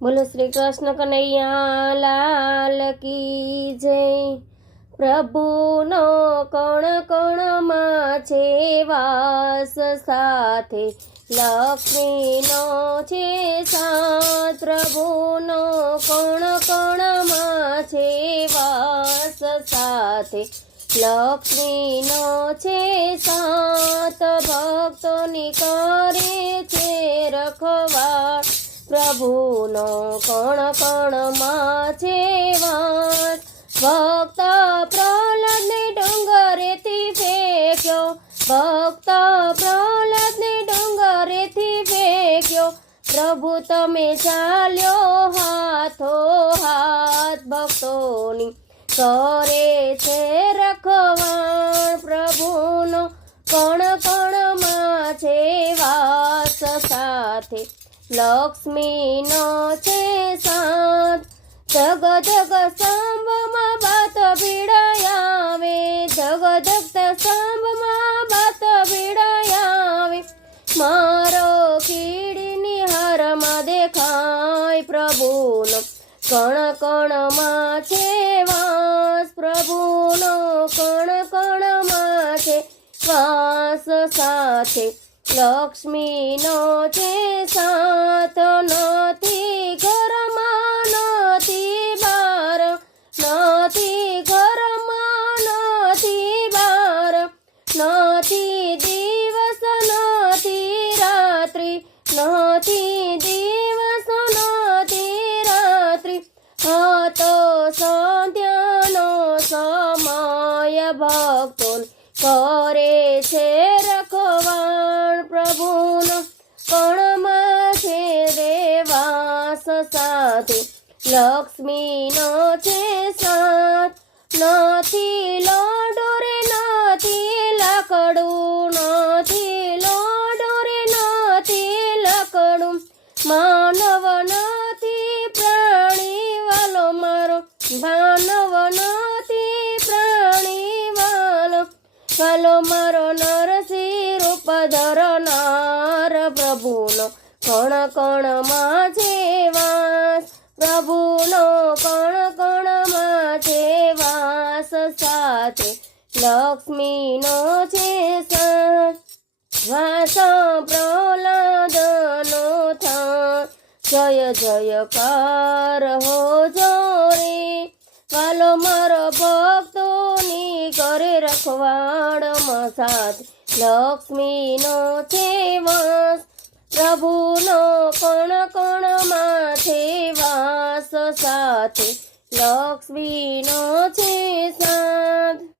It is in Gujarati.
બોલો શ્રી કૃષ્ણ કનૈયા લાલ કી જય. પ્રભુનો કણ કણમાં છે વાસ સાથે, લક્ષ્મીનો છે સાથ, પ્રભુનો કણ કણમાં છે વાસ સાથે, લક્ષ્મીનો છે સાત ભક્તોની કરે છે રખવાળ પ્રભુનો કણ કણમાં છે વાસ ભક્ત પ્રહલાદને ડુંગરેથી ફેંક્યો. ભક્ત પ્રહલાદને ડુંગરેથી ફેંક્યો. પ્રભુ તમે ચાલ્યો હાથો હાથ ભક્તોની કરે છે રખવાણ સાથે. લક્ષ્મીનો છે સાથ. જગ જગ સ્તંભમાં બાત ભીડાયાવે જગ જગત સ્તંભમાં બાત ભીડાયાવે મારો કીડીની હારમાં દેખાય પ્રભુનો. કણ કણમાં છે વાસ. પ્રભુનો કણ કણમાં છે વાસ સાથે. લક્ષ્મીનો છે સાથ નથી, ઘરમાં નથી બાર, નથી ઘરમાં નથી બાર, નથી દિવસ, નથી રાત્રિ, નથી દિવસ, નથી રાત્રિ. હતો સંધ્યાનો સમય ભક્તો કરે છે પ્રભુનો કણમાં છે દેવાસ સાથે લક્ષ્મીનો છે સાથ. નથી લોડો રે, નથી લકડું, નથી લોડો રે, નથી લકડું. માનવ નથી પ્રાણી વાલો મારો. માનવ નથી પ્રાણી વાલો વાલો મારો નરસિંહ રૂપ ધરનાર પ્રભુનો કણ કણમાં છે વાસ. પ્રભુનો કણ કણમાં છે વાસ. સાથે લક્ષ્મીનો છે વાસ પ્રહલાદનો થા જય જયકાર હો જોરે. વાલો મારો ભક્તોની કરે રખવાડમાં સાથ. લક્ષ્મીનો છે વાસ પ્રભુનો કણ કણમાં છે વાસ સાથે લક્ષ્મીનો છે સાથ.